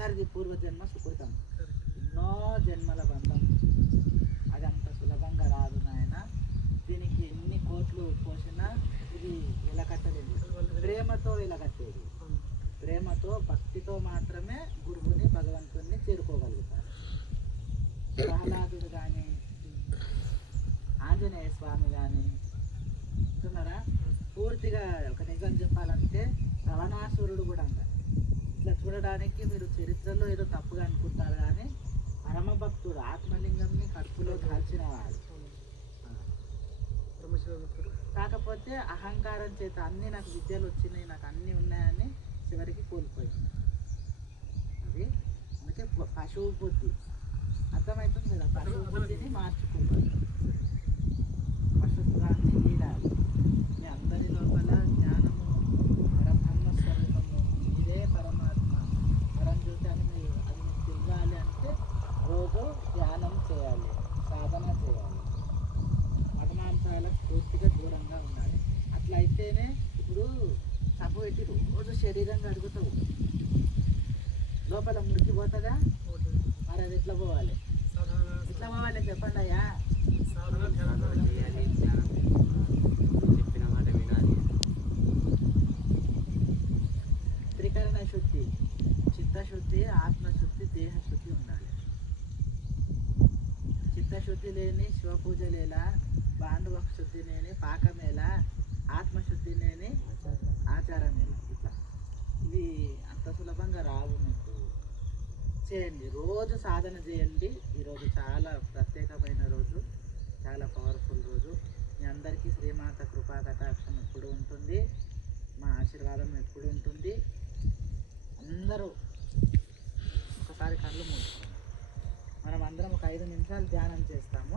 అందరిది పూర్వజన్మ సుకృతం, ఎన్నో జన్మల బంధం. అది అంత సులభంగా రాదు నాయన. దీనికి ఎన్ని కోట్లు పోసినా ఇది వెలకట్టలేదు. ప్రేమతో వెలకట్టేది. ప్రేమతో భక్తితో మాత్రమే గురువుని భగవంతుని చేరుకోగలుగుతారు. ప్రహ్లాదుడు కానీ ఆంజనేయ స్వామి కానీ చూస్తున్నారా, పూర్తిగా ఒక నిజం చెప్పాలంటే రవణాసురుడు కూడా అంట. ఇట్లా చూడడానికి మీరు చరిత్రలో ఏదో తప్పుగా అనుకుంటారు కానీ పరమభక్తుడు, ఆత్మలింగంని కడుపులో దాల్చిన వాడు. కాకపోతే అహంకారం చేత అన్నీ నాకు విద్యలు వచ్చినాయి, నాకు అన్నీ ఉన్నాయని చివరికి కోల్పోయింది. అది అందుకే పశువు బుద్ధి అర్థమవుతుంది కదా, పశువు బుద్ధిని మార్చుకోవాలి, పశుత్వాన్ని వీడాలి. మీ అందరి లోపల జ్ఞానము, పరబ్రహ్మ స్వరూపము, ఇదే పరమాత్మ పరంజ్యోతి అని మీరు అది మీకు తెలియాలి అంటే రోజు ధ్యానం చేయాలి, సాధన చేయాలి, మఠమాంసాలకు పూర్తిగా దూరంగా ఉండాలి. అట్లా అయితేనే ఇప్పుడు సబ్బు పెట్టి రోజు శరీరంగా అడుగుతావు, లోపల మురికిపోతుందా? మరి అది ఎట్లా పోవాలి? ఎట్లా పోవాలి చెప్పండి అయ్యా. చెప్పిన మాట వినాలి. త్రికరణ శుద్ధి, చిత్తశుద్ధి, ఆత్మశుద్ధి, దేహశుద్ధి ఉండాలి. చిత్తశుద్ధి లేని శివపూజ లేలా, బాంధవ శుద్ధి లేని పాకమేలా, ఆత్మశుద్ధి లేని ఆచారమేలా. ఇట్లా ఇవి అంత సులభంగా రావు. మీకు చేయండి, రోజు సాధన చేయండి. ఈరోజు చాలా ప్రత్యేకమైన రోజు, చాలా పవర్ఫుల్ రోజు. మీ అందరికీ శ్రీమాత కృపా కటాక్షం ఎప్పుడు ఉంటుంది, మా ఆశీర్వాదం ఎప్పుడు ఉంటుంది. అందరూ ఒకసారి కళ్ళు మూసుకోండి. మనం అందరం ఒక 5 నిమిషాలు ధ్యానం చేస్తాము.